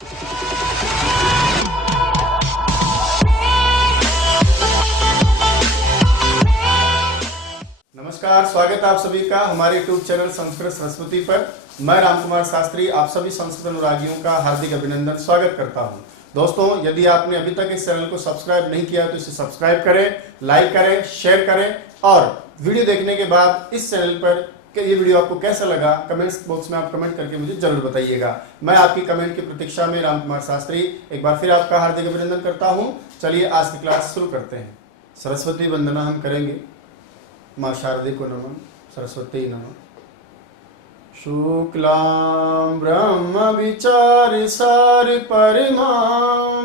नमस्कार, स्वागत है आप सभी का हमारे यूट्यूब चैनल संस्कृत सरस्वती पर। मैं रामकुमार शास्त्री आप सभी संस्कृत अनुरागियों का हार्दिक अभिनंदन स्वागत करता हूं। दोस्तों, यदि आपने अभी तक इस चैनल को सब्सक्राइब नहीं किया तो इसे सब्सक्राइब करें, लाइक करें, शेयर करें और वीडियो देखने के बाद इस चैनल पर कि ये वीडियो आपको कैसा लगा कमेंट्स बॉक्स में आप कमेंट करके मुझे जरूर बताइएगा। मैं आपकी कमेंट की प्रतीक्षा में रामकुमार शास्त्री एक बार फिर आपका हार्दिक अभिनंदन करता हूं। चलिए आज की क्लास शुरू करते हैं। सरस्वती वंदना हम करेंगे। माँ शारदे को नमन, सरस्वती नमः। शुक्लां ब्रह्म विचार सार परिमां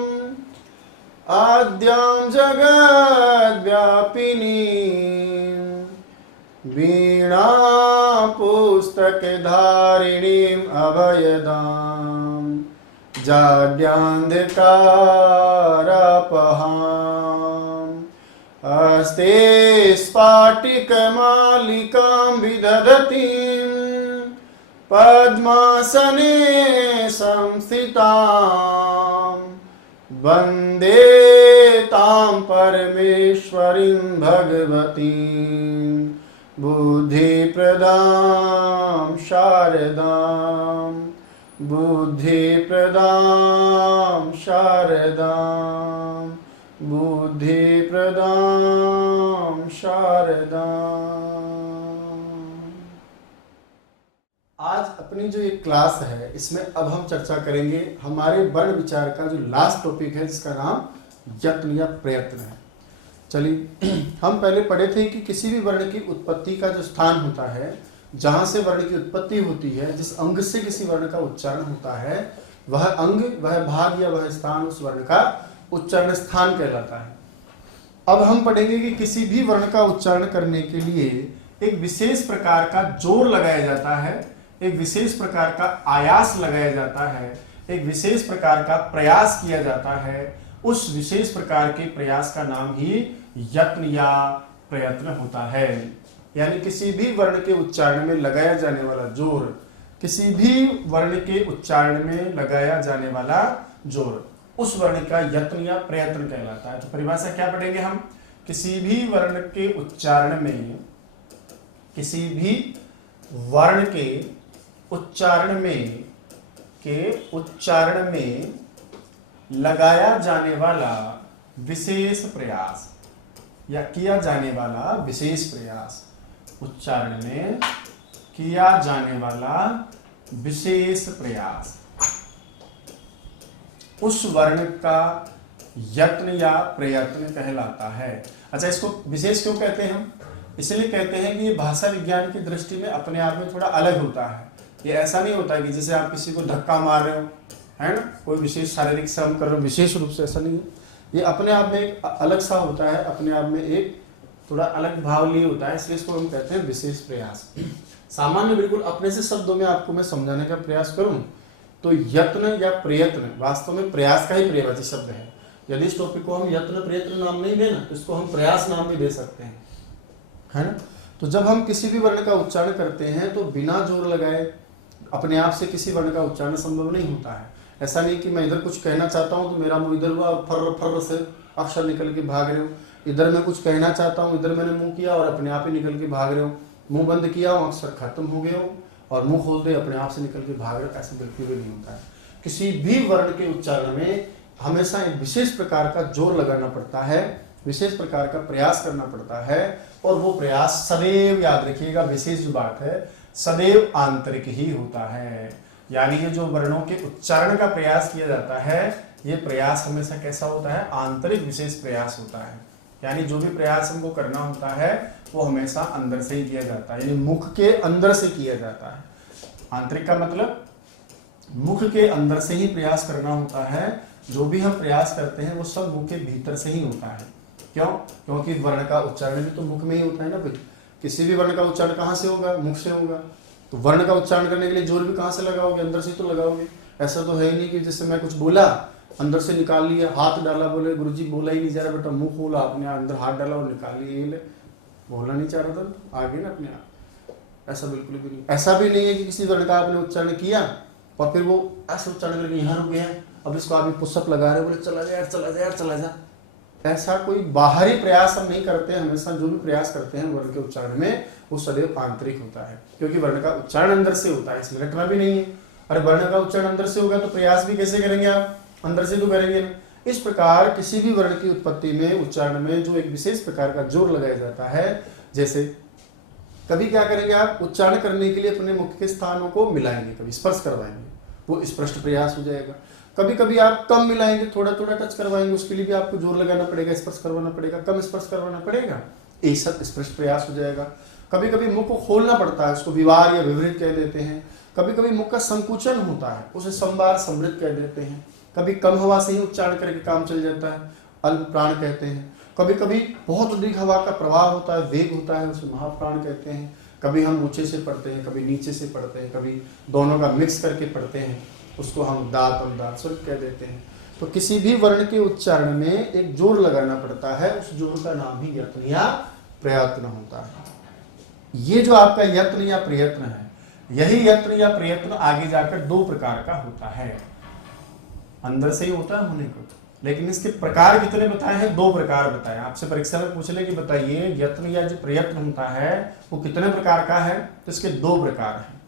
आद्यां जगद् व्यापिनीं वीणा पुस्तक धारिणीं अभयदां जाड्यान्धकारापहाम् अस्ते स्फाटिकमालिकां विदधतीं पद्मासने संस्थितां वन्दे तां परमेश्वरीं भगवतीं बुद्धिप्रदां शारदां बुद्धिप्रदां शारदां बुद्धिप्रदां शारदां। आज अपनी जो ये क्लास है इसमें अब हम चर्चा करेंगे हमारे वर्ण विचार का जो लास्ट टॉपिक है जिसका नाम यत्न या प्रयत्न है। चलिए, हम पहले पढ़े थे कि किसी भी वर्ण की उत्पत्ति का जो स्थान होता है, जहां से वर्ण की उत्पत्ति होती है, जिस अंग से किसी वर्ण का उच्चारण होता है, वह अंग, वह भाग या वह स्थान उस वर्ण का उच्चारण स्थान कहलाता है। अब हम पढ़ेंगे कि किसी भी वर्ण का उच्चारण करने के लिए एक विशेष प्रकार का जोर लगाया जाता है, एक विशेष प्रकार का आयास लगाया जाता है, एक विशेष प्रकार का प्रयास किया जाता है। उस विशेष प्रकार के प्रयास का नाम ही यत्न या प्रयत्न होता है। यानी किसी भी वर्ण के उच्चारण में लगाया जाने वाला जोर, किसी भी वर्ण के उच्चारण में लगाया जाने वाला जोर उस वर्ण का यत्न या प्रयत्न कहलाता है। तो परिभाषा क्या पढ़ेंगे हम? किसी भी वर्ण के उच्चारण में, किसी भी वर्ण के उच्चारण में लगाया जाने वाला विशेष प्रयास या किया जाने वाला विशेष प्रयास, उच्चारण में किया जाने वाला विशेष प्रयास, उस वर्ण का यत्न या प्रयत्न कहलाता है। अच्छा, इसको विशेष क्यों कहते हैं हम? इसलिए कहते हैं कि ये भाषा विज्ञान की दृष्टि में अपने आप में थोड़ा अलग होता है। ये ऐसा नहीं होता कि जैसे आप किसी को धक्का मार रहे हो, है ना, कोई विशेष शारीरिक श्रम कर रहे हो, विशेष रूप से ऐसा नहीं है। ये अपने आप में एक अलग सा होता है, अपने आप में एक थोड़ा अलग भाव लिए होता है, इसलिए इसको हम कहते हैं विशेष प्रयास। सामान्य बिल्कुल अपने से शब्दों में आपको मैं समझाने का प्रयास करूं तो यत्न या प्रयत्न वास्तव में प्रयास का ही पर्यायवाची शब्द है। यदि इस टॉपिक को हम यत्न प्रयत्न नाम नहीं देना तो इसको हम प्रयास नाम भी दे सकते हैं, है ना। तो जब हम किसी भी वर्ण का उच्चारण करते हैं तो बिना जोर लगाए अपने आप से किसी वर्ण का उच्चारण संभव नहीं होता है। ऐसा नहीं कि मैं इधर कुछ कहना चाहता हूँ तो मेरा मुंह इधर हुआ और फर्र फर्र से अक्षर निकल के भाग रहे हो, इधर मैं कुछ कहना चाहता हूँ, इधर मैंने मुंह किया और अपने आप ही निकल के भाग रहे हो, मुंह बंद किया और अक्षर खत्म हो गए हो और मुंह खोलते अपने आप से निकल के भाग रहे हो, ऐसा बिल्कुल भी नहीं होता है। किसी भी वर्ण के उच्चारण में हमेशा एक विशेष प्रकार का जोर लगाना पड़ता है, विशेष प्रकार का प्रयास करना पड़ता है और वो प्रयास सदैव, याद रखिएगा विशेष जो बात है, सदैव आंतरिक ही होता है। यानी ये जो वर्णों के उच्चारण का प्रयास किया जाता है, ये प्रयास हमेशा कैसा होता है? आंतरिक विशेष प्रयास होता है। यानी जो भी प्रयास हमको करना होता है वो हमेशा अंदर से ही किया जाता है, यानी मुख के अंदर से किया जाता है। आंतरिक का मतलब मुख के अंदर से ही प्रयास करना होता है। जो भी हम प्रयास करते हैं वो सब मुख के भीतर से ही होता है। क्यों? क्योंकि वर्ण का उच्चारण भी तो मुख में ही होता है ना भाई। किसी भी वर्ण का उच्चारण कहाँ से होगा? मुख से होगा। तो वर्ण का उच्चारण करने के लिए जोर भी कहाँ से लगाओगे? अंदर से तो लगाओगे। ऐसा तो है ही नहीं कि जैसे मैं कुछ बोला अंदर से निकाल लिया, हाथ डाला, बोले गुरुजी बोला ही नहीं जा रहा बेटा, मुंह खोला, अपने अंदर हाथ डाला और निकाल लिया, ये ले बोलना नहीं चाह रहा था तो आगे ना अपने आप। ऐसा बिल्कुल भी नहीं। ऐसा भी नहीं है कि किसी वर्ण का आपने उच्चारण किया और फिर वो ऐसे उच्चारण करके यहाँ रुक गया, अब इसको आप पुशअप लगा रहे हो, बोले चला जा यार, चला जा यार, चला जा। ऐसा कोई बाहरी प्रयास हम नहीं करते। हमेशा जो भी प्रयास करते हैं वर्ण के उच्चारण में वो सदैव आंतरिक होता है, क्योंकि वर्ण का उच्चारण अंदर से होता है, इसमें रटना भी नहीं है। अरे वर्ण का उच्चारण अंदर से होगा तो प्रयास भी कैसे करेंगे आप, अंदर से तो करेंगे। इस प्रकार किसी भी वर्ण की उत्पत्ति में, उच्चारण में जो एक विशेष प्रकार का जोर लगाया जाता है, जैसे कभी क्या करेंगे आप, उच्चारण करने के लिए अपने मुख के स्थानों को मिलाएंगे, कभी स्पर्श करवाएंगे, वो स्पष्ट प्रयास हो जाएगा। कभी कभी आप कम मिलाएंगे, थोड़ा थोड़ा टच करवाएंगे, उसके लिए भी आपको जोर लगाना पड़ेगा, स्पर्श करवाना पड़ेगा, कम स्पर्श करवाना पड़ेगा, ये सब स्पष्ट प्रयास हो जाएगा। कभी कभी मुख को खोलना पड़ता है, उसको विवार या विवृत कह देते हैं। कभी कभी मुख का संकुचन होता है, उसे संवार समृद्ध कह देते हैं। कभी कम हवा से ही उच्चारण करके काम चल जाता है, अल्प प्राण कहते हैं। कभी कभी बहुत अधिक हवा का प्रवाह होता है, वेग होता है, उसे महाप्राण कहते हैं। कभी हम ऊंचे से पढ़ते हैं, कभी नीचे से पढ़ते हैं, कभी दोनों का मिक्स करके पढ़ते हैं, उसको हम दात और दात स्वर कह देते हैं। तो किसी भी वर्ण के उच्चारण में एक जोर लगाना पड़ता है, उस जोर का नाम ही यत्न या प्रयत्न होता है। ये जो आपका यत्न या प्रयत्न है, यही यत्न या प्रयत्न आगे जाकर दो प्रकार का होता है। अंदर से ही होता है होने को, लेकिन इसके प्रकार कितने बताए हैं, दो प्रकार बताए। आपसे परीक्षा में पूछ ले कि बताइए यत्न या जो प्रयत्न होता है वो कितने प्रकार का है, तो इसके दो प्रकार हैं।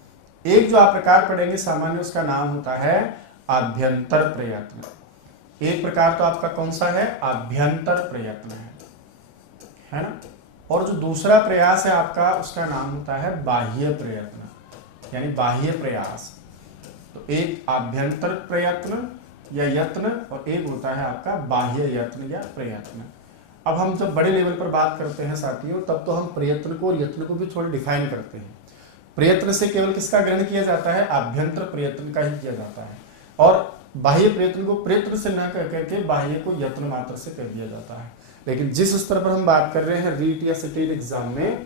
एक जो आप प्रकार पढ़ेंगे सामान्य, उसका नाम होता है आभ्यंतर प्रयत्न। एक प्रकार तो आपका कौन सा है, आभ्यंतर प्रयत्न है ना। और जो दूसरा प्रयास है आपका, उसका नाम होता है बाह्य प्रयत्न, यानी बाह्य प्रयास। तो एक आभ्यंतर प्रयत्न या यत्न और एक होता है आपका बाह्य यत्न या प्रयत्न। अब हम जब बड़े लेवल पर बात करते हैं साथियों, तब तो हम प्रयत्न को और यत्न को भी थोड़ा डिफाइन करते हैं। प्रयत्न से केवल किसका ग्रहण किया जाता है, आभ्यंतर प्रयत्न का ही किया जाता है, और बाह्य प्रयत्न को प्रयत्न से न कह करके बाह्य को यत्न मात्र से कह दिया जाता है। लेकिन जिस स्तर पर हम बात कर रहे हैं रीट या सिटेट एग्जाम में,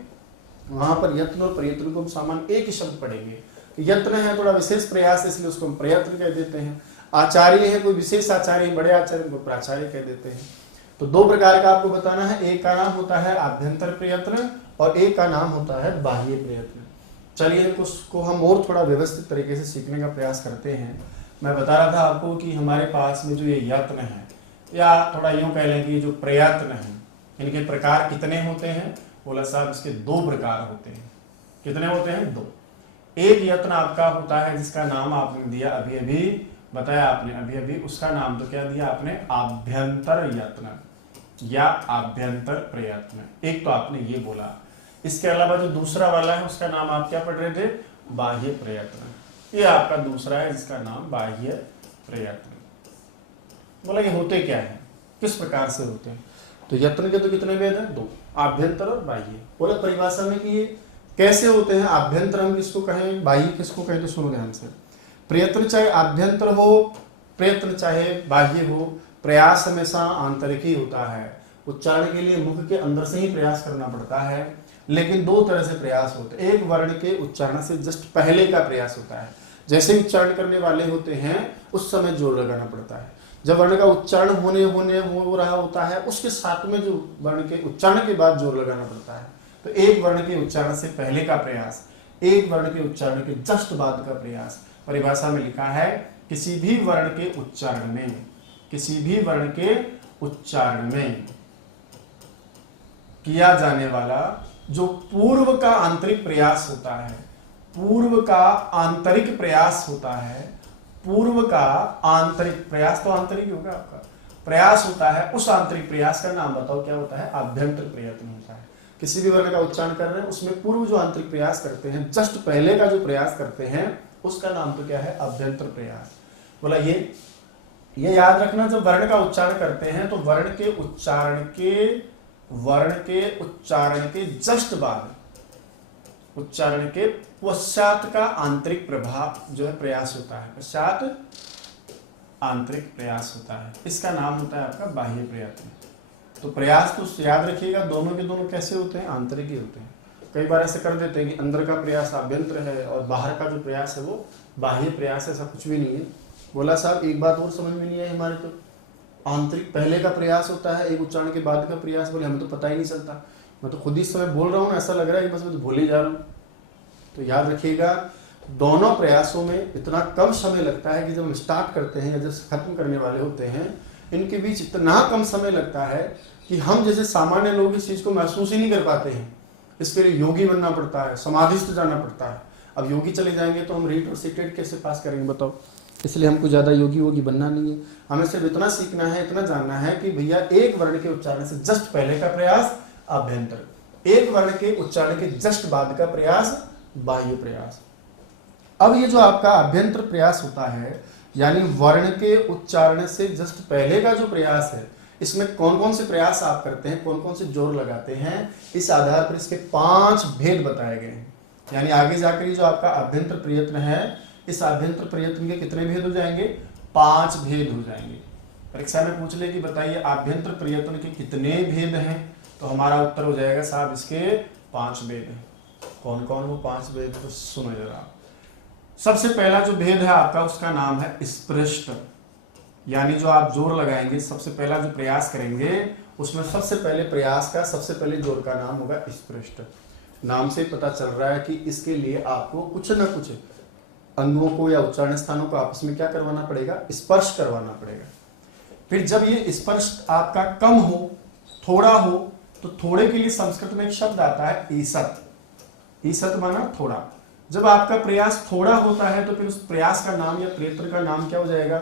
वहां पर यत्न और प्रयत्न को हम सामान्य एक ही शब्द पढ़ेंगे। यत्न है थोड़ा विशेष प्रयास, इसलिए उसको हम प्रयत्न कह देते हैं। आचार्य है कोई विशेष आचार्य, बड़े आचार्य को प्राचार्य कह देते हैं। तो दो प्रकार का आपको बताना है, एक का नाम होता है आभ्यंतर प्रयत्न और एक का नाम होता है बाह्य प्रयत्न। चलिए उसको हम और थोड़ा व्यवस्थित तरीके से सीखने का प्रयास करते हैं। मैं बता रहा था आपको कि हमारे पास में जो ये यत्न है, या थोड़ा यूं कह लें कि जो प्रयत्न है, इनके प्रकार कितने होते हैं, बोला साहब इसके दो प्रकार होते हैं। कितने होते हैं, दो। एक यत्न आपका होता है जिसका नाम आपने दिया अभी अभी, बताया आपने अभी अभी, उसका नाम तो क्या दिया आपने, आभ्यंतर यत्न या आभ्यंतर प्रयत्न। एक तो आपने ये बोला। इसके अलावा जो दूसरा वाला है उसका नाम आप क्या पढ़ रहे थे, बाह्य प्रयत्न। ये आपका दूसरा है जिसका नाम बाह्य प्रयत्न। बोला ये होते क्या है, किस प्रकार से होते हैं, तो यत्न के तो कितने भेद हैं, दो, आभ्यंतर और बाह्य। बोला परिभाषा में कि ये कैसे होते हैं, आभ्यंतर हम किसको कहें, बाह्य किसको कहें, तो सुनो ध्यान से। प्रयत्न चाहे आभ्यंतर हो, प्रयत्न चाहे बाह्य हो, प्रयास हमेशा आंतरिक ही होता है। उच्चारण के लिए मुख के अंदर से ही प्रयास करना पड़ता है, लेकिन दो तरह से प्रयास होते हैं। एक वर्ण के उच्चारण से जस्ट पहले का प्रयास होता है, जैसे ही उच्चारण करने वाले होते हैं उस समय जोर लगाना पड़ता है। जब वर्ण का उच्चारण हो रहा होता है, उसके साथ में जो वर्ण के उच्चारण के बाद जोर लगाना पड़ता है। तो एक वर्ण के उच्चारण से पहले का प्रयास, एक वर्ण के उच्चारण के जस्ट बाद का प्रयास। परिभाषा में लिखा है किसी भी वर्ण के उच्चारण में, किसी भी वर्ण के उच्चारण में किया जाने वाला जो पूर्व का आंतरिक प्रयास होता है, पूर्व का आंतरिक प्रयास होता है, पूर्व का आंतरिक प्रयास, तो आंतरिक होगा आपका प्रयास होता है, उस आंतरिक प्रयास का नाम बताओ क्या होता है, आभ्यंतर प्रयत्न होता है। किसी भी वर्ण का उच्चारण कर रहे हैं उसमें पूर्व जो आंतरिक प्रयास करते हैं, जस्ट पहले का जो प्रयास करते हैं, उसका नाम तो क्या है, अभ्यंतर प्रयास। बोला ये याद रखना, जब वर्ण का उच्चारण करते हैं तो वर्ण के उच्चारण के जस्ट बाद, उच्चारण के पश्चात का आंतरिक प्रभाव जो है प्रयास होता है, पश्चात आंतरिक प्रयास होता है, इसका नाम होता है आपका बाह्य प्रयत्न। तो प्रयास तो याद रखिएगा, दोनों के दोनों कैसे होते हैं, आंतरिक ही होते हैं। कई बार ऐसे कर देते हैं कि अंदर का प्रयास आभ्यंतर है और बाहर का जो प्रयास है वो बाह्य प्रयास है, ऐसा कुछ भी नहीं है। बोला साहब एक बात और समझ में नहीं आई हमारे, तो आंतरिक पहले का प्रयास होता है, एक उच्चारण के बाद का प्रयास। बोले हमें तो पता ही नहीं चलता, मैं तो खुद ही समय बोल रहा हूँ, ऐसा लग रहा है कि बस मैं तो भूल ही जा रहा हूँ। तो याद रखिएगा दोनों प्रयासों में इतना कम समय लगता है कि जब हम स्टार्ट करते हैं या जब खत्म करने वाले होते हैं, इनके बीच इतना कम समय लगता है कि हम जैसे सामान्य लोग इस चीज़ को महसूस ही नहीं कर पाते हैं। इसके लिए योगी बनना पड़ता है, समाधिस्थ जाना पड़ता है। अब योगी चले जाएंगे तो हम रीट और सीटेट कैसे पास करेंगे बताओ। इसलिए हमको ज़्यादा योगी वोगी बनना नहीं है, हमें सिर्फ इतना सीखना है, इतना जानना है कि भैया एक वर्ण के उच्चारण से जस्ट पहले का प्रयास आभ्यंतर, एक वर्ण के उच्चारण के जस्ट बाद का प्रयास बाह्य प्रयास। अब ये जो आपका आभ्यंतर प्रयास होता है, यानी वर्ण के उच्चारण से जस्ट पहले का जो प्रयास है, इसमें कौन कौन से प्रयास आप करते हैं, कौन कौन से जोर लगाते हैं, इस आधार पर इसके 5 भेद बताए गए हैं। यानी आगे जाकर जो आपका आभ्यंतर प्रयत्न है, इस आभ्यंतर प्रयत्न के कितने भेद हो जाएंगे? 5 भेद हो जाएंगे। परीक्षा में पूछ ले कि बताइए आभ्यंतर प्रयत्न के कितने भेद हैं, तो हमारा उत्तर हो जाएगा साहब इसके 5 भेद हैं। कौन कौन वो 5 भेद, तो सुनो जरा। सबसे पहला जो भेद है आपका, उसका नाम है स्पृष्ट, यानी जो आप जोर लगाएंगे, सबसे पहला जो प्रयास करेंगे उसमें सबसे पहले प्रयास का सबसे पहले जोर का नाम होगा स्पृष्ट। नाम से पता चल रहा है कि इसके लिए आपको कुछ न कुछ अंगों को या उच्चारण स्थानों को आपस में क्या करवाना पड़ेगा? स्पर्श करवाना पड़ेगा। फिर जब ये स्पर्श आपका कम हो, थोड़ा हो, तो थोड़े के लिए संस्कृत में एक शब्द आता है ईसत। ईसत माना थोड़ा। जब आपका प्रयास थोड़ा होता है तो फिर उस प्रयास का नाम या प्रयत्न का नाम क्या हो जाएगा?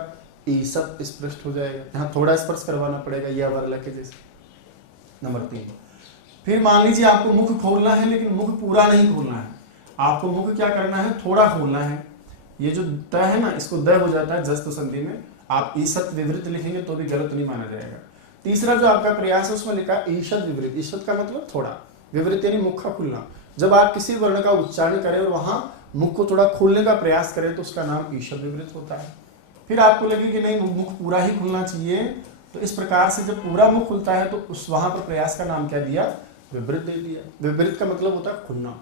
ईसत स्पृष्ट हो जाएगा। यहाँ थोड़ा स्पर्श करवाना पड़ेगा, यह वर्ल के जैसे। नंबर 3, फिर मान लीजिए आपको मुख खोलना है, लेकिन मुख पूरा नहीं खोलना है, आपको मुख क्या करना है? थोड़ा खोलना है। ये जो द है ना, इसको द हो जाता है जस्त संधि में। आप ईसत विवृत लिखेंगे तो भी गलत नहीं माना जाएगा। तीसरा जो आपका प्रयास है उसमें लिखा ईशद विवृत। ईशद का मतलब थोड़ा, विवृत यानी मुख का खुलना। जब आप किसी वर्ण का उच्चारण करें और वहां मुख को थोड़ा खोलने का प्रयास करें तो उसका नाम ईशद विवृत होता है। फिर आपको लगे कि नहीं मुख पूरा ही खुलना चाहिए, तो इस प्रकार से जब पूरा मुख खुलता है तो उस वहां पर प्रयास का नाम क्या दिया? विवृत दे दिया। विवृत का मतलब होता है खुलना।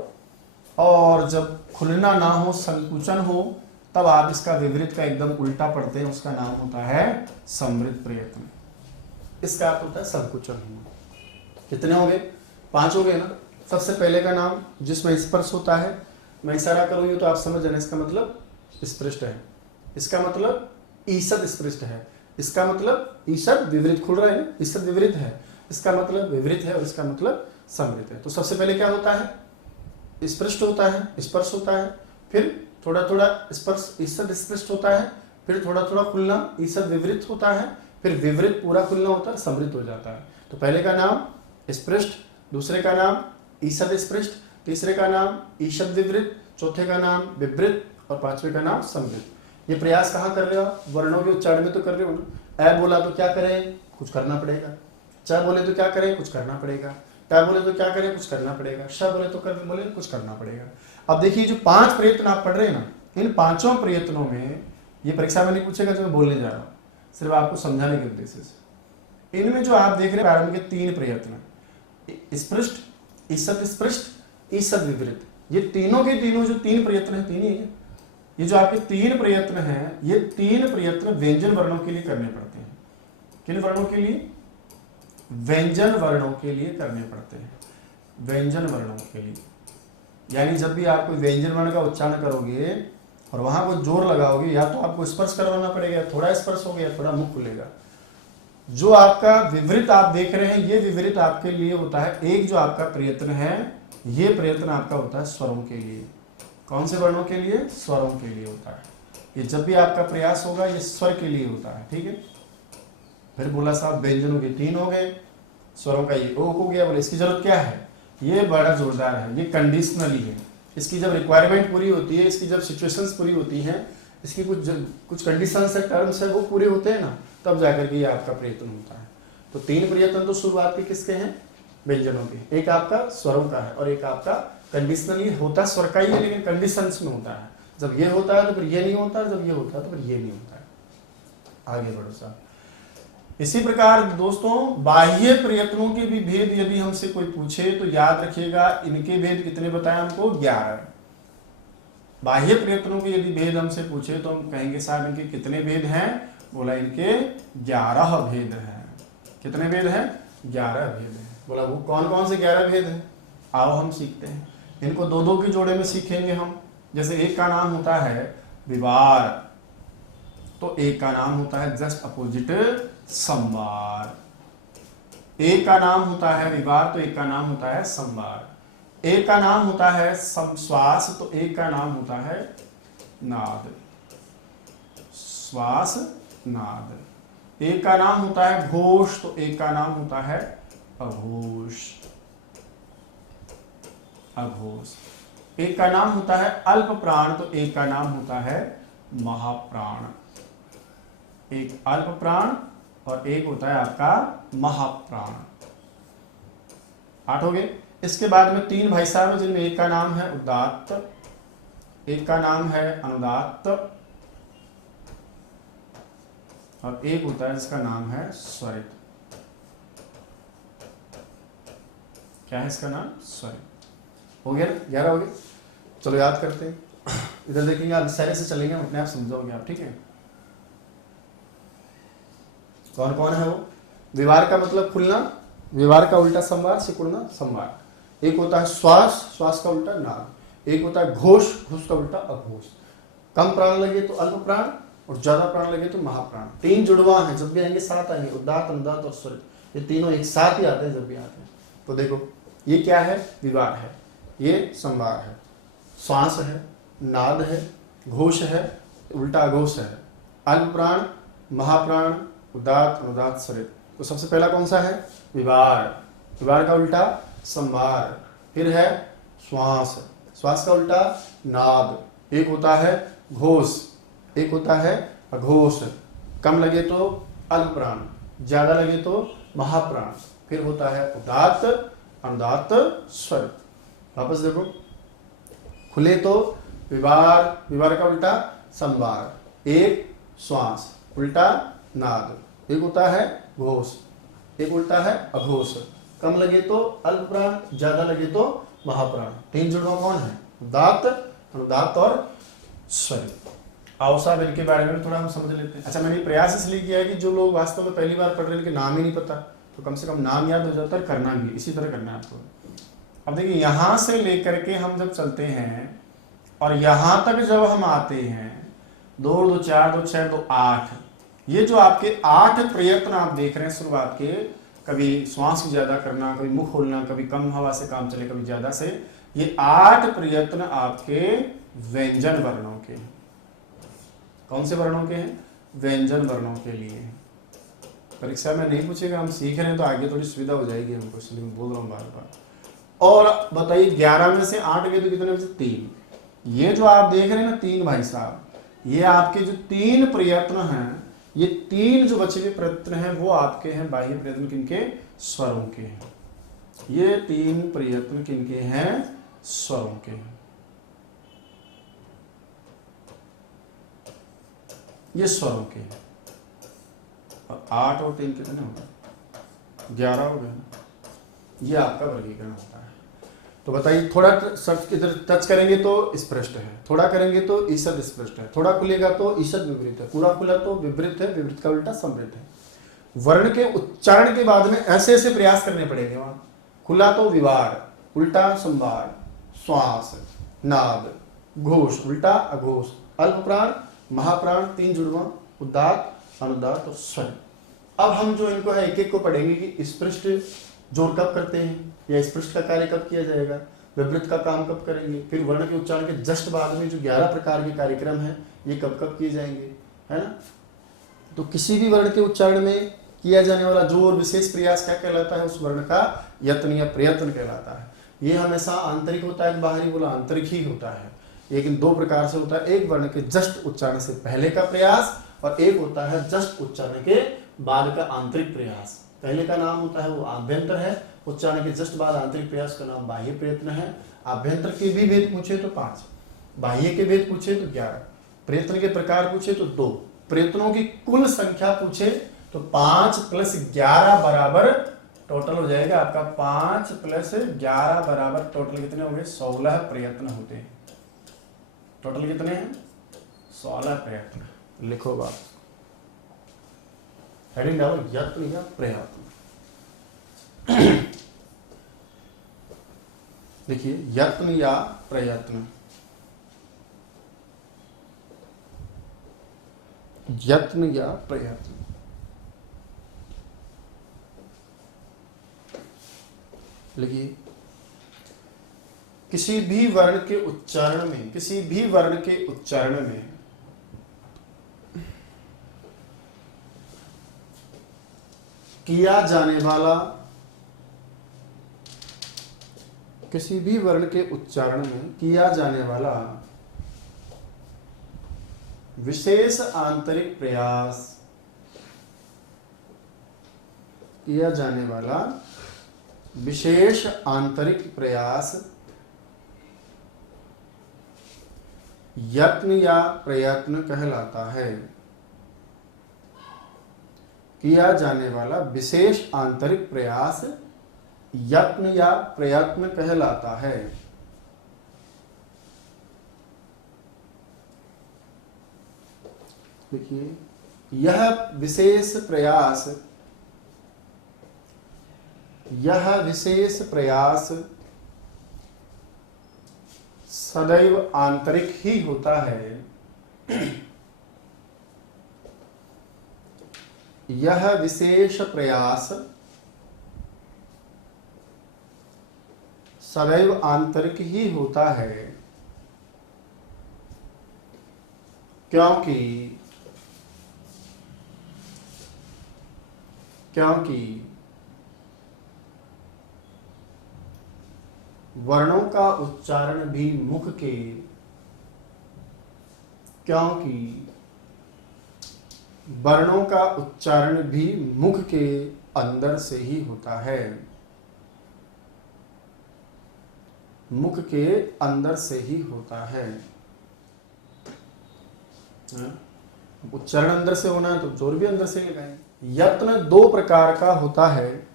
और जब खुलना ना हो, संकुचन हो, तब आप इसका विवृत का एकदम उल्टा पढ़ते हैं, उसका नाम होता है समृद्ध प्रयत्न। इसका अर्थ होता है संकुचन होना। कितने हो गए? 5 हो गए ना। सबसे पहले का नाम जिसमें स्पर्श होता है, मैं इशारा करूंगी तो आप समझ जाना, इसका मतलब स्पृष्ट है, इसका मतलब ईसद स्पृष्ट है, इसका मतलब ईसद विवृत खुल रहा है, ईसद विवृत है, इसका मतलब विवृत है, और इसका मतलब समृद्ध है। तो सबसे पहले क्या होता है? स्पृष्ट होता है, स्पर्श होता है, फिर थोड़ा थोड़ा स्पर्श ईसद स्पृष्ट होता है, फिर थोड़ा थोड़ा खुलना ईसद विवृत होता है, फिर विवृत पूरा खुलना होता है, समृद्ध हो जाता है। तो पहले का नाम स्पृष्ट, दूसरे का नाम ईसद स्पृष्ट, तीसरे का नाम ईशद विवृत, चौथे का नाम विवृत, और 5वें का नाम समृद्ध। ये प्रयास कहाँ कर रहे हो? वर्णों के उच्चारण में तो कर रहे हो ना। ए बोला तो क्या करें? कुछ करना पड़ेगा। च बोले तो क्या करें? कुछ करना पड़ेगा। ट बोले तो क्या करें? कुछ करना पड़ेगा। श बोले तो बोले कुछ करना पड़ेगा। अब देखिए जो 5 प्रयत्न आप पढ़ रहे हैं ना, इन 5 प्रयत्नों में ये परीक्षा में नहीं पूछेगा जो मैं बोलने जा रहा हूँ, सिर्फ आपको समझाने के उद्देश्य से। इनमें जो आप देख रहे हैं प्रारंभ के 3 प्रयत्न, स्पृष्ट, ईसद स्पृष्ट, ईसद विवृत, ये तीनों के तीनों जो 3 प्रयत्न है, 3 ही है। ये जो आपके 3 प्रयत्न हैं, ये 3 प्रयत्न व्यंजन वर्णों के लिए करने पड़ते हैं। किन वर्णों के लिए? व्यंजन वर्णों के लिए करने पड़ते हैं। व्यंजन वर्णों के लिए, यानी जब भी आप कोई व्यंजन वर्ण का उच्चारण करोगे और वहां कोई जोर लगाओगे, या तो आपको स्पर्श करवाना पड़ेगा, थोड़ा स्पर्श हो गया, थोड़ा मुख खुलेगा। जो आपका विवृत आप देख रहे हैं, ये विवृत आपके लिए होता है, एक जो आपका प्रयत्न है, ये प्रयत्न आपका होता है स्वरों के लिए। कौन से वर्णों के लिए? स्वरों के लिए होता है। ये जब भी आपका प्रयास होगा ये स्वर के लिए होता है, ठीक है। फिर बोला साहब व्यंजनों के 3 हो गए, स्वरों का ये ओ हो गया। बोले इसकी जरूरत क्या है? ये बड़ा जोरदार है, ये कंडीशनली है। इसकी जब रिक्वायरमेंट पूरी होती है, इसकी जब सिचुएशंस पूरी होती हैं, इसकी कुछ कंडीशंस है, टर्म्स है, वो पूरे होते हैं ना, तब जाकर के ये आपका प्रयत्न होता है। तो 3 प्रयत्न तो शुरुआत के किसके हैं? व्यंजनों के। एक आपका स्वरों का है और एक आपका कंडीशनली होता स्वर का ही है, लेकिन कंडीशंस में होता है। जब ये होता है तो फिर ये नहीं होता, जब ये होता है तो फिर ये नहीं होता है। आगे बढ़ो साहब। इसी प्रकार दोस्तों बाह्य प्रयत्नों के भी भेद यदि हमसे कोई पूछे तो याद रखिएगा, इनके भेद कितने बताए हमको? 11। बाह्य प्रयत्नों के यदि भेद हमसे पूछे तो हम कहेंगे साहब इनके कितने भेद हैं? बोला इनके 11 भेद हैं। कितने भेद हैं? 11 भेद हैं। बोला वो कौन कौन से 11 भेद हैं? आओ हम सीखते हैं। इनको 2-2 के जोड़े में सीखेंगे हम। जैसे एक का नाम होता है विवार, तो एक का नाम होता है जस्ट अपोजिट संवार। एक का नाम होता है विवार, तो एक का नाम होता है संवार। एक का नाम होता है श्वास, तो एक का नाम होता है नाद, श्वास नाद। एक का नाम होता है घोष, तो एक का नाम होता है अघोष, अघोष। एक का नाम होता है अल्प प्राण, तो एक का नाम होता है महाप्राण। एक अल्प प्राण और एक होता है आपका महाप्राण। 8 हो गए। इसके बाद में 3 भाई साहब हैं जिनमें एक का नाम है उदात्त, एक का नाम है अनुदात्त और एक होता है जिसका नाम है स्वरित। क्या है इसका नाम? स्वरित। हो गया ना? 11 हो गए। चलो याद करते हैं। इधर देखेंगे आप, सारे से चलेंगे, अपने आप समझोगे आप, ठीक है। कौन कौन है वो? विवार का मतलब खुलना, विवार का उल्टा संवार, सिकुड़ना, संवार। एक होता है श्वास, श्वास का उल्टा नाद। एक होता है घोष, घोष का उल्टा अघोष। कम प्राण लगे तो अल्प प्राण और ज्यादा प्राण लगे तो महाप्राण। 3 जुड़वा हैं, जब भी आएंगे 7 आएंगे, उदात्त, अनुदात्त और स्वरित। ये तीनों एक साथ ही आते हैं जब भी आते हैं। तो देखो ये क्या है? विवार है, ये संवार है, श्वास है, नाद है, घोष है, उल्टा अघोष है, अल्प प्राण, महाप्राण, उदात्त, अनुदात्त, स्वरित। तो सबसे पहला कौन सा है? विवार। विवार का उल्टा संवार। फिर है श्वास, श्वास का उल्टा नाद। एक होता है घोष, एक होता है अघोष। कम लगे तो अल्प प्राण, ज्यादा लगे तो महाप्राण। फिर होता है उदात्त, अनुदात्त, स्वरित। वापस देखो, खुले तो विवार, विवार का उल्टा संवार। एक श्वास, उल्टा नाद। एक होता है घोष, एक उल्टा है अघोष। कम लगे तो अल्प प्राण, ज्यादा लगे तो महाप्राण। 3 जुड़वा कौन है? उदात्त, अनुदात्त और स्वरित। आओ साहब इनके बारे में थोड़ा हम समझ लेते हैं। अच्छा, मैंने प्रयास इसलिए किया है कि जो लोग वास्तव में पहली बार पढ़ रहे हैं, इनके नाम ही नहीं पता, तो कम से कम नाम याद हो जाता है। करना भी इसी तरह करना है आपको। अब देखिए, यहां से लेकर के हम जब चलते हैं और यहां तक जब हम आते हैं, 2 2 4 2 6 2 8, ये जो आपके 8 प्रयत्न आप देख रहे हैं शुरुआत के, कभी श्वास ज्यादा करना, कभी मुख खोलना, कभी कम हवा से काम चले, कभी ज्यादा से, ये 8 प्रयत्न आपके व्यंजन वर्णों के। कौन से वर्णों के हैं? व्यंजन वर्णों के लिए। परीक्षा में नहीं पूछेगा, हम सीख रहे हैं तो आगे थोड़ी सुविधा हो जाएगी हमको, इसलिए बोल रहा हूँ बार बार। और बताइए 11 में से 8 गए तो कितने में से? 3। ये जो आप देख रहे हैं ना 3 भाई साहब, ये आपके जो 3 प्रयत्न हैं, ये 3 जो बचे हुए प्रयत्न हैं वो आपके हैं बाह्य प्रयत्न किनके? स्वरों के हैं। ये 3 प्रयत्न किनके हैं? स्वरों के हैं। ये स्वरों के हैं। और 8 और 3 कितने हो गए? 11 हो गए। ये आपका वर्गीकरण होता है। तो बताइए, थोड़ा इधर टच करेंगे तो स्पृष्ट है, थोड़ा करेंगे तो ईषद स्पृष्ट है, थोड़ा खुलेगा तो ईषद विपरीत है, पूरा खुला तो विपरीत है, विपरीत का उल्टा समृद्ध है। वर्ण के उच्चारण के बाद में ऐसे ऐसे प्रयास करने पड़ेंगे। वहां खुला तो विवार, उल्टा संवार, श्वास, नाद, घोष, उल्टा अघोष, अल्प प्राण, महाप्राण, 3 जुड़वा, उदात्त, अनुदात्त और स्वर। अब हम जो इनको है एक एक को पढ़ेंगे कि स्पृष्ट जोर कब करते हैं, या स्पृष्ट का कार्य कब किया जाएगा, विपरीत का काम कब करेंगे, फिर वर्ण के उच्चारण के जस्ट बाद में जो 11 प्रकार के कार्यक्रम है ये कब कब किए जाएंगे, है ना। तो किसी भी वर्ण के उच्चारण में किया जाने वाला जोर विशेष प्रयास क्या कहलाता है? उस वर्ण का यत्न या प्रयत्न कहलाता है। ये हमेशा आंतरिक होता है, बाहरी बोला आंतरिक ही होता है, लेकिन 2 प्रकार से होता है। एक वर्ण के जस्ट उच्चारण से पहले का प्रयास और एक होता है जस्ट उच्चारण के बाद का आंतरिक प्रयास। पहले का नाम होता है वो आभ्यंतर है, उच्चारण के जस्ट बाद आंतरिक प्रयास का नाम बाह्य प्रयत्न है। आभ्यंतर के भी भेद पूछे तो 5, बाह्य के भेद पूछे तो 11, प्रयत्न के प्रकार पूछे तो 2, प्रयत्नों की कुल संख्या पूछे तो 5 + 11 बराबर टोटल हो जाएगा आपका। 5 + 11 बराबर टोटल कितने हो गए? 16 प्रयत्न होते हैं। टोटल कितने हैं? 16 प्रयत्न। लिखो बात, हेडिंग डालो, यत्न या प्रयत्न। देखिए, यत्न या प्रयत्न, यत्न या प्रयत्न। लिखिए, किसी भी वर्ण के उच्चारण में, किसी भी वर्ण के उच्चारण में किया जाने वाला, किसी भी वर्ण के उच्चारण में किया जाने वाला विशेष आंतरिक प्रयास, किया जाने वाला विशेष आंतरिक प्रयास यत्न या प्रयत्न कहलाता है। किया जाने वाला विशेष आंतरिक प्रयास यत्न या प्रयत्न कहलाता है। देखिए, यह विशेष प्रयास, यह विशेष प्रयास सदैव आंतरिक ही होता है। यह विशेष प्रयास सदैव आंतरिक ही होता है, क्योंकि वर्णों का उच्चारण भी मुख के, क्योंकि वर्णों का उच्चारण भी मुख के अंदर से ही होता है, मुख के अंदर से ही होता है। उच्चारण अंदर से होना है तो जोर भी अंदर से ही लगाएं। यत्न दो प्रकार का होता है।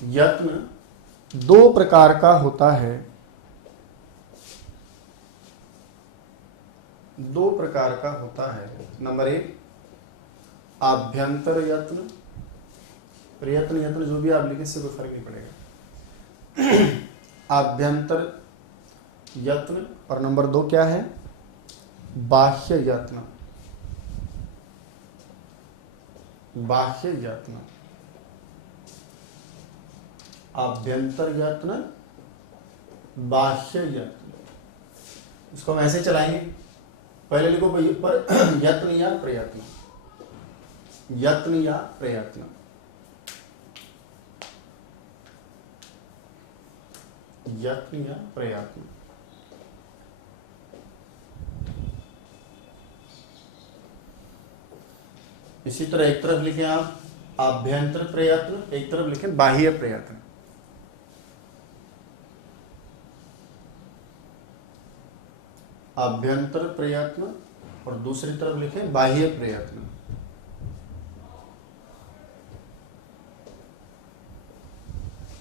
यत्न दो प्रकार का होता है। दो प्रकार का होता है। नंबर एक, आभ्यंतर यत्न, प्रयत्न यत्न जो भी आप लिखे इससे कोई फर्क नहीं पड़ेगा। आभ्यंतर यत्न। और नंबर दो क्या है? बाह्य यत्न। बाह्य यत्न, आभ्यंतर यत्न, बाह्य यत्न। इसको हम ऐसे चलाएंगे। पहले लिखो पर यत्न या प्रयत्न, यत्न या प्रयत्न, यत्न या प्रयत्न। इसी तरह एक तरफ लिखें आप आभ्यंतर प्रयत्न, एक तरफ लिखें बाह्य प्रयत्न। आभ्यंतर प्रयत्न और दूसरी तरफ लिखें बाह्य प्रयत्न।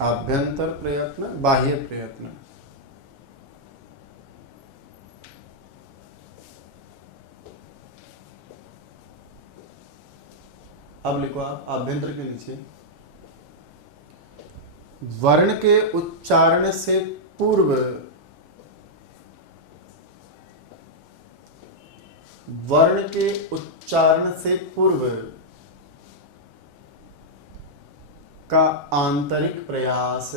आभ्यंतर प्रयत्न, बाह्य प्रयत्न। अब लिखो आप आभ्यंतर के नीचे वर्ण के उच्चारण से पूर्व, वर्ण के उच्चारण से पूर्व का आंतरिक प्रयास,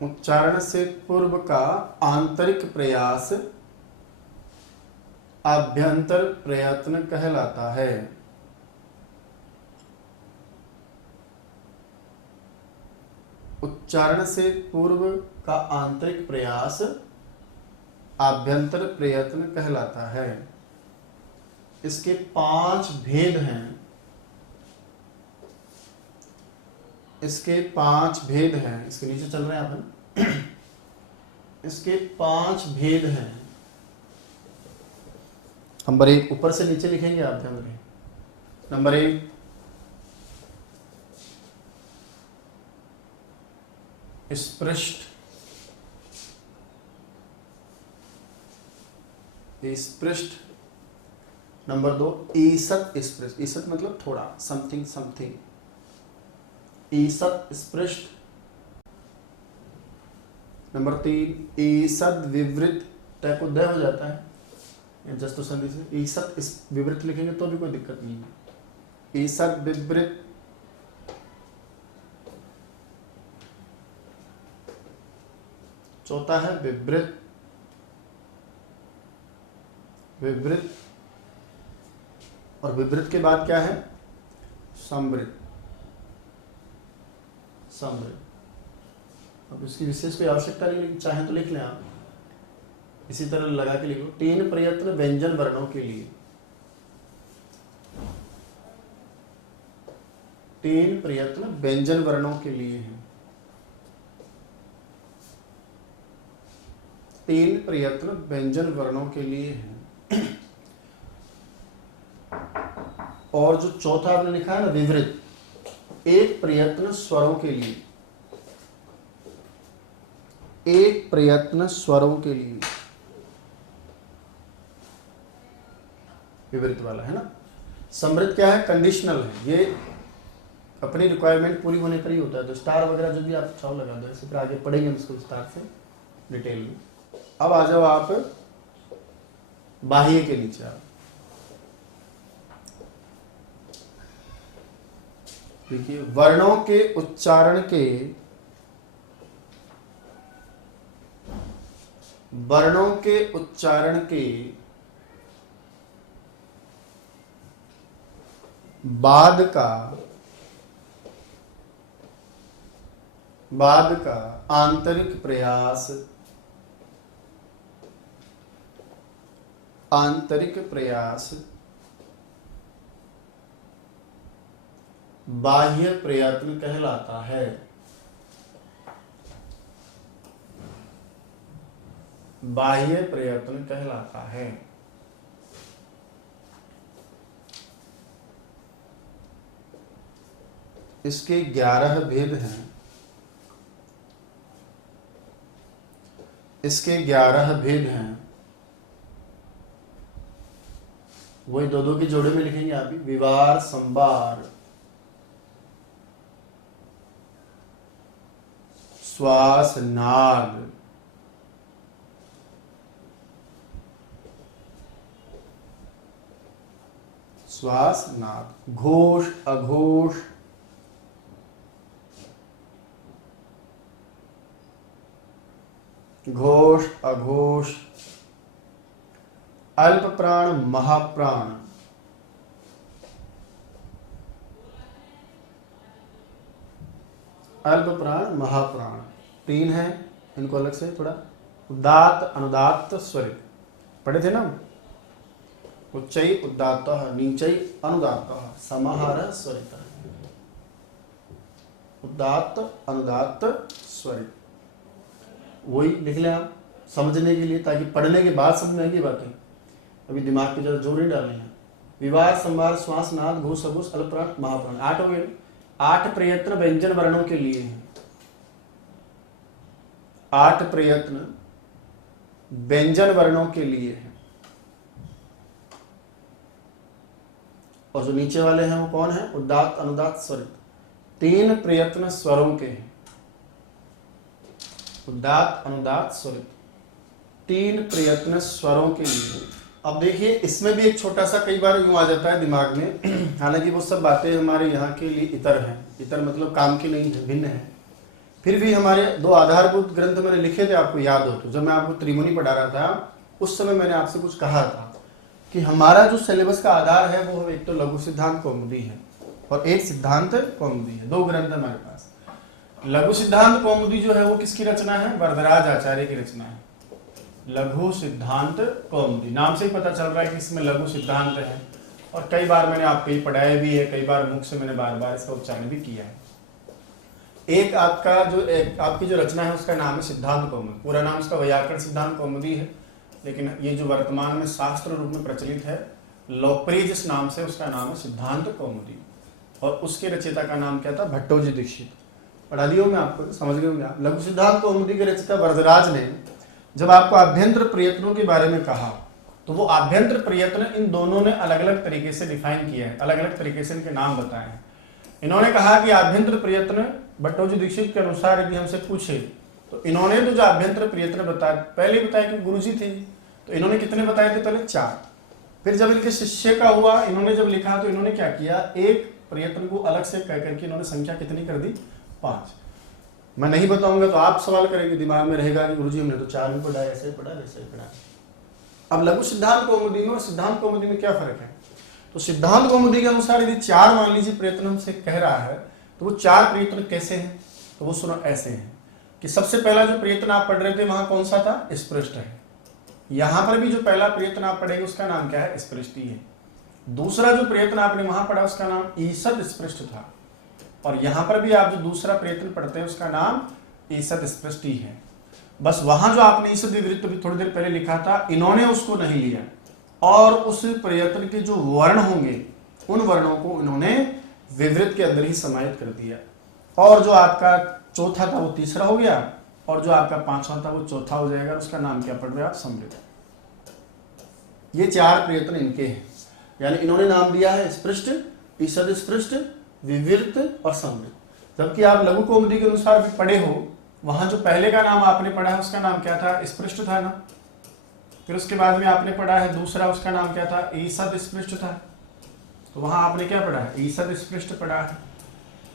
उच्चारण से पूर्व का आंतरिक प्रयास आभ्यंतर प्रयत्न कहलाता है। उच्चारण से पूर्व का आंतरिक प्रयास आभ्यंतर प्रयत्न कहलाता है। इसके 5 भेद हैं। इसके 5 भेद हैं। इसके नीचे चल रहे हैं अपन। इसके 5 भेद हैं। नंबर 1 ऊपर से नीचे लिखेंगे आप, ध्यान रखें। नंबर 1 स्पृष्ट, स्पृष्ट। नंबर 2 ईसत स्पृष्ट। ईसत मतलब थोड़ा, समथिंग समथिंग। ईसत स्पृष्ट। नंबर 3 ईसद विवृत, तय को दय हो जाता है जस्ट संधि से, ईसद इस विवृत लिखेंगे तो भी कोई दिक्कत नहीं है। ईसद विवृत, चौथा है विवृत, विवृत, और विवृत के बाद क्या है, समृत, समृत। अब इसकी विशेष कोई आवश्यकता नहीं, लेकिन चाहे तो लिख लें आप, इसी तरह लगा के लिखो। 3 प्रयत्न व्यंजन वर्णों के लिए, 3 प्रयत्न व्यंजन वर्णों के लिए हैं, 3 प्रयत्न व्यंजन वर्णों के लिए हैं। और जो चौथा आपने लिखा है ना विवृत, 1 प्रयत्न स्वरों के लिए, 1 प्रयत्न स्वरों के लिए, विवृत वाला है ना। समृद्ध क्या है, कंडीशनल है, ये अपनी रिक्वायरमेंट पूरी होने पर ही होता है। तो स्टार वगैरह जो भी आप चाहो लगा दो, इसे फिर आगे पढ़ेंगे हम इसको विस्तार से डिटेल में। अब आ जाओ आप बाह्य के नीचे, आप देखिए वर्णों के उच्चारण के, वर्णों के उच्चारण के बाद का आंतरिक प्रयास, आंतरिक प्रयास बाह्य प्रयत्न कहलाता है। बाह्य प्रयत्न कहलाता है। इसके 11 भेद हैं, इसके 11 भेद हैं। वही 2-2 के जोड़े में लिखेंगे आप भी। विवार, संवार, श्वास, नाद, श्वास, नाद, घोष, अघोष, घोष, अघोष, अल्प प्राण, महाप्राण, अल्प प्राण, महाप्राण, 3 है। इनको अलग से थोड़ा उदात्त, अनुदात्त, स्वरित पढ़े थे ना। उच्चई उदात्तः, नीचई अनुदात्तः, समाहारः स्वरितः। उदात्त, अनुदात्त, स्वरित, वही लिख लें आप समझने के लिए, ताकि पढ़ने के बाद समझ में आएंगी बातें। अभी दिमाग पे जरा जोर नहीं डालने हैं। विवार, संवार, श्वास, नाद, घोष, अघोष, अल्पप्राण, महाप्राण, 8 हो गए। 8 प्रयत्न व्यंजन वर्णों के लिए हैं। 8 प्रयत्न व्यंजन वर्णों के लिए हैं। और जो नीचे वाले हैं वो कौन है, उदात्त, अनुदात्त, स्वरित। 3 प्रयत्न स्वरों के हैं, उदात्त, अनुदात्त, स्वरित, 3 प्रयत्न स्वरों के लिए। अब देखिए इसमें भी एक छोटा सा कई बार यूं आ जाता है दिमाग में, हालांकि वो सब बातें हमारे यहाँ के लिए इतर हैं, इतर मतलब काम की नहीं है, भिन्न है। फिर भी हमारे 2 आधारभूत ग्रंथ मैंने लिखे थे, आपको याद हो तो, जब मैं आपको त्रिमुनि पढ़ा रहा था उस समय मैंने आपसे कुछ कहा था कि हमारा जो सिलेबस का आधार है वो एक तो लघु सिद्धांत कौमुदी है और एक सिद्धांत कौमुदी है। 2 ग्रंथ हमारे पास। लघु सिद्धांत कौमुदी जो है वो किसकी रचना है, वरदराज आचार्य की रचना है। लघु सिद्धांत कौमुदी, नाम से ही पता चल रहा है कि इसमें लघु सिद्धांत है। और कई बार मैंने आपको ये पढ़ाया भी है, कई बार मुख से मैंने बार बार इसका उच्चारण भी किया है। एक आपकी जो रचना है उसका नाम है सिद्धांत कौमुदी, पूरा नाम उसका वैयाकरण सिद्धांत कौमुदी है, लेकिन ये जो वर्तमान में शास्त्र रूप में प्रचलित है, लोकप्रिय जिस नाम से, उसका नाम है सिद्धांत कौमुदी। और उसके रचयिता का नाम क्या था, भट्टोजी दीक्षित। पढ़ा दिया मैं आपको, समझ गए होंगे आप। लघु सिद्धांत कौमुदी के रचयिता वरदराज ने जब आपको आभ्यंतर प्रयत्नों के बारे में कहा, तो वो आभ्यंतर प्रयत्न इन दोनों ने अलग अलग तरीके से डिफाइन किया है, अलग अलग तरीके से इनके नाम बताए हैं। इन्होंने कहा कि आभ्यंतर प्रयत्न भट्टोजी दीक्षित के अनुसार यदि हमसे पूछे तो इन्होंने तो जो आभ्यंतर प्रयत्न बताया, पहले बताया कि गुरुजी थे, तो इन्होंने कितने बताए थे? पहले 4। फिर जब इनके शिष्य का हुआ, इन्होंने जब लिखा तो इन्होंने क्या किया, एक प्रयत्न को अलग से कह करके इन्होंने संख्या कितनी कर दी? 5। मैं नहीं बताऊंगा तो आप सवाल करेंगे, दिमाग में रहेगा कि गुरुजी हमने तो 4 भी पढ़ा, ऐसे ही पढ़ा, वैसे ही पढ़ा। अब लघु सिद्धांत कौमुदी में और सिद्धांत कौमुदी में क्या फर्क है? तो सिद्धांत कौमुदी के अनुसार यदि 4 मान लीजिए प्रयत्न हमसे कह रहा है, तो वो 4 प्रयत्न कैसे हैं? तो वो सुनो ऐसे हैं कि सबसे पहला जो प्रयत्न आप पढ़ रहे थे वहां कौन सा था? स्पृष्ट है। यहां पर भी जो पहला प्रयत्न आप पढ़ेंगे उसका नाम क्या है? स्पृष्टि है। दूसरा जो प्रयत्न आपने वहां पढ़ा उसका नाम ईषद स्पृष्ट था, और यहां पर भी आप जो दूसरा प्रयत्न पढ़ते हैं उसका नाम ईषद स्पृष्टि है। बस वहां जो आपने ईषद विवृत भी थोड़ी देर पहले लिखा था, इन्होंने उसको नहीं लिया और उस प्रयत्न के जो वर्ण होंगे उन वर्णों को इन्होंने विवृत के अंदर ही समाहित कर दिया, और जो आपका चौथा था वो तीसरा हो गया, और जो आपका 5वां था वो चौथा हो जाएगा। उसका नाम क्या पढ़ रहे हो आप? समृद्ध। ये 4 प्रयत्न इनके हैं, यानी इन्होंने नाम दिया है स्पृष्ट, ईषद स्पृष्ट, विवृत और समृद्ध। जबकि आप लघु कौमुदी के अनुसार भी पढ़े हो, वहां जो पहले का नाम आपने पढ़ा है उसका नाम क्या था? स्पृष्ट था ना। फिर उसके बाद में आपने पढ़ा है दूसरा, उसका नाम क्या था? ईषद स्पृष्ट था। तो वहां आपने क्या पढ़ा है? ईषद स्पृष्ट पढ़ा है।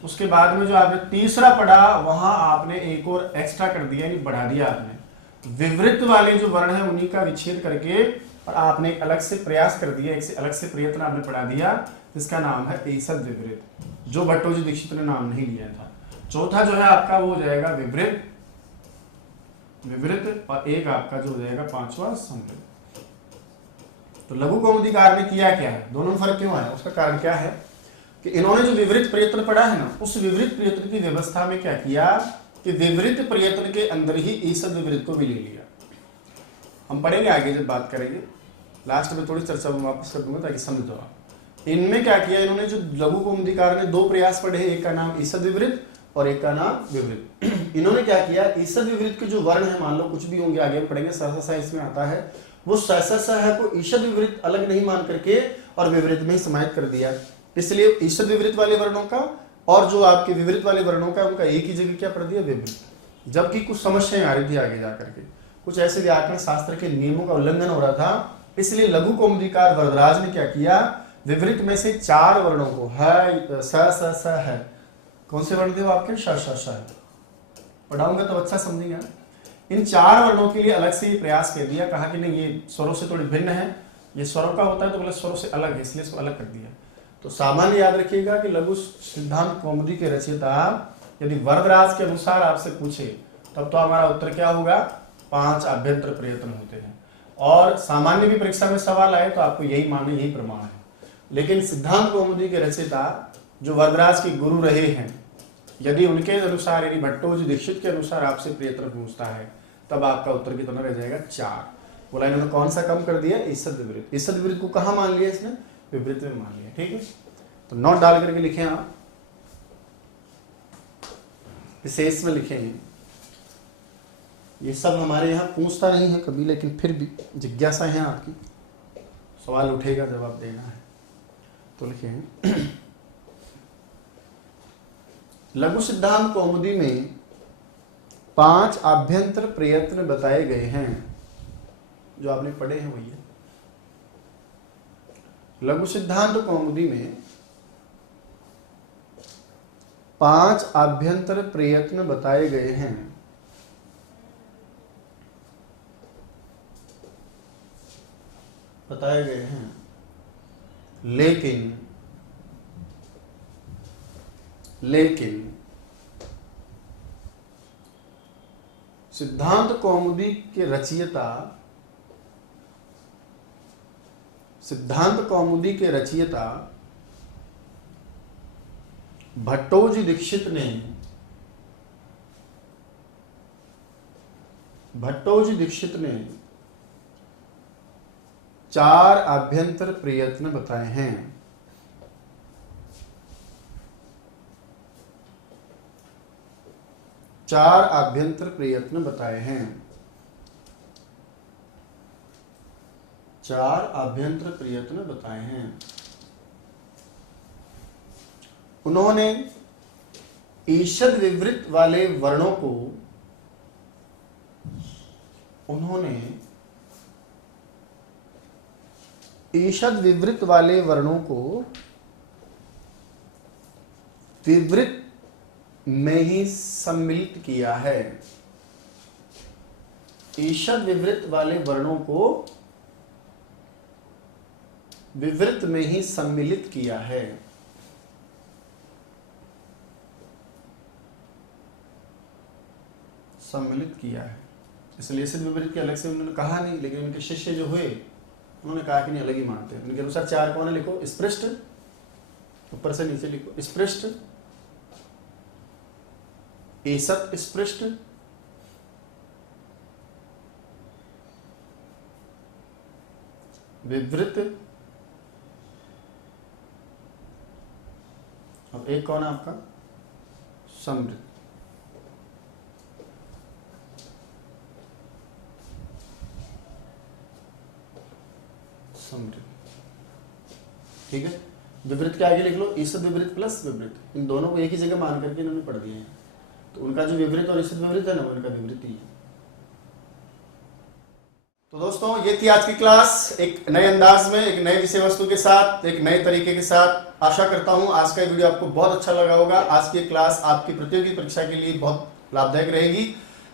उसके बाद में जो आपने तीसरा पढ़ा, वहां आपने एक और एक्स्ट्रा कर दिया, यानी बढ़ा दिया आपने। विवृत वाले जो वर्ण है उन्हीं का विच्छेद करके और आपने एक अलग से प्रयास कर दिया, एक से अलग से प्रयत्न आपने पढ़ा दिया, जिसका नाम है ईषद विवृत, जो भट्टोजी दीक्षित ने नाम नहीं लिया था। चौथा जो है आपका वो हो जाएगा विवृत, और एक आपका जो हो जाएगा 5वां समृद्ध। तो लघु कौमुदीकार ने किया क्या है? दोनों में फर्क क्यों आया? उसका कारण क्या है कि इन्होंने जो विवृत प्रयत्न पढ़ा है ना, उस विवृत प्रयत्न की व्यवस्था में क्या किया कि विवृत प्रयत्न के अंदर ही ईषद विवृत को भी ले लिया। हम पढ़ेंगे आगे जब बात करेंगे, लास्ट में थोड़ी चर्चा में वापस कर दूंगा ताकि समझ जाओ। इनमें क्या किया इन्होंने, जो लघु कौमुदीकार ने 2 प्रयास पढ़े, एक का नाम ईषद विवृत और एक का नाम विवृत। इन्होंने क्या किया, ईषद विवृत के जो वर्ण है, मान लो कुछ भी होंगे, आगे हम पढ़ेंगे, स इसमें आता है, वो स है को ईषद विवृत अलग नहीं मान करके और विवृत में ही समाहित कर दिया। इसलिए ईषद विवृत वाले वर्णों का और जो आपके विवृत वाले वर्णों का, उनका एक ही जगह क्या पढ़ दिया? विवृत। जबकि कुछ समस्याएं आ रही थी आगे जाकर के, कुछ ऐसे व्याकरण शास्त्र के नियमों का उल्लंघन हो रहा था, इसलिए लघु कौमुदीकार वरदराज ने क्या किया, विवृत में से 4 वर्णों को है, स है, कौन से वर्ण थे वो आपके? श है। पढ़ाऊंगा तो अच्छा समझेंगे। इन 4 वर्णों के लिए अलग से ये प्रयास कर दिया, कहा कि नहीं ये स्वरों से थोड़ी भिन्न है, ये स्वरों का होता है तो बोले स्वरों से अलग है, इसलिए इसको अलग कर दिया। तो सामान्य याद रखिएगा कि लघु सिद्धांत कौमुदी के रचयिता यदि वरदराज के अनुसार आपसे पूछे तब तो हमारा उत्तर क्या होगा? 5 आभ्यंतर प्रयत्न होते हैं। और सामान्य भी परीक्षा में सवाल आए तो आपको यही माने, यही प्रमाण है। लेकिन सिद्धांत कौमुदी के रचयिता जो वरदराज के गुरु रहे हैं, यदि उनके अनुसार, यदि भट्टोजी दीक्षित के अनुसार आपसे प्रयत्न पूछता है, तब आपका उत्तर कितना रह जाएगा? 4। बोला इन्होंने कौन सा कम कर दिया? ईषद विवृत। ईषद विवृत को कहाँ मान लिया इसने? विवृत में मान लिया। ठीक है, तो नोट डाल करके लिखें आप, विशेष में लिखेंगे। ये सब हमारे यहाँ पूछता नहीं है कभी, लेकिन फिर भी जिज्ञासा है आपकी, सवाल उठेगा जवाब देना है तो लिखें। लघु सिद्धांत कौमुदी में 5 आभ्यंतर प्रयत्न बताए गए हैं, जो आपने पढ़े हैं वही है। लघु सिद्धांत कौमुदी में 5 आभ्यंतर प्रयत्न बताए गए हैं। लेकिन सिद्धांत कौमुदी के रचयिता भट्टोजी दीक्षित ने 4 आभ्यंतर प्रयत्न बताए हैं। चार आभ्यंतर प्रयत्न बताए हैं। 4 आभ्यंतर प्रयत्न बताए हैं। उन्होंने ईषद विवृत वाले वर्णों को उन्होंने ईषद विवृत वाले वर्णों को विवृत में ही सम्मिलित किया है। ईषद विवृत वाले वर्णों को विवृत में ही सम्मिलित किया है। सम्मिलित किया है, इसलिए ईषद विवृत के अलग से उन्होंने कहा नहीं, लेकिन उनके शिष्य जो हुए उन्होंने कहा कि नहीं अलग ही मानते हैं। उनके अनुसार चार कौन है, लिखो स्पृष्ट, ऊपर से नीचे लिखो, स्पृष्ट, ईषद स्पृष्ट, विवृत, और एक कौन है आपका समृद्ध। समृद्ध, ठीक है। विवृत के आगे लिख लो ईषद विवृत प्लस विवृत, इन दोनों को एक ही जगह मान करके इन्होंने पढ़ दिए हैं। तो उनका जो विवृत और ईषद विवृत है ना, वो इनका विवृत ही है। तो दोस्तों ये थी आज की क्लास, एक नए अंदाज में, एक नए विषय वस्तु के साथ, एक नए तरीके के साथ। आशा करता हूं आज का वीडियो आपको बहुत अच्छा लगा होगा। आज की क्लास आपकी प्रतियोगी परीक्षा के लिए बहुत लाभदायक रहेगी।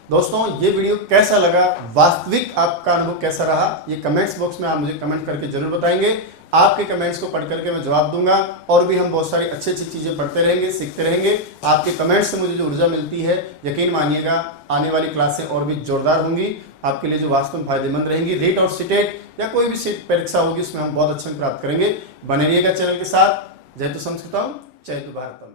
दोस्तों ये वीडियो कैसा लगा, वास्तविक आपका अनुभव कैसा रहा, ये कमेंट्स बॉक्स में आप मुझे कमेंट करके जरूर बताएंगे। आपके कमेंट्स को पढ़ करके मैं जवाब दूंगा, और भी हम बहुत सारी अच्छी अच्छी चीजें पढ़ते रहेंगे, सीखते रहेंगे। आपके कमेंट्स से मुझे जो ऊर्जा मिलती है, यकीन मानिएगा आने वाली क्लासें और भी जोरदार होंगी, आपके लिए जो वास्तव में फायदेमंद रहेंगी। रीट और सीटेट या कोई भी सीट परीक्षा होगी उसमें हम बहुत अच्छा प्राप्त करेंगे। बने रहिएगा चैनल के साथ। जय तो संस्कृतम, जय तो भारतम।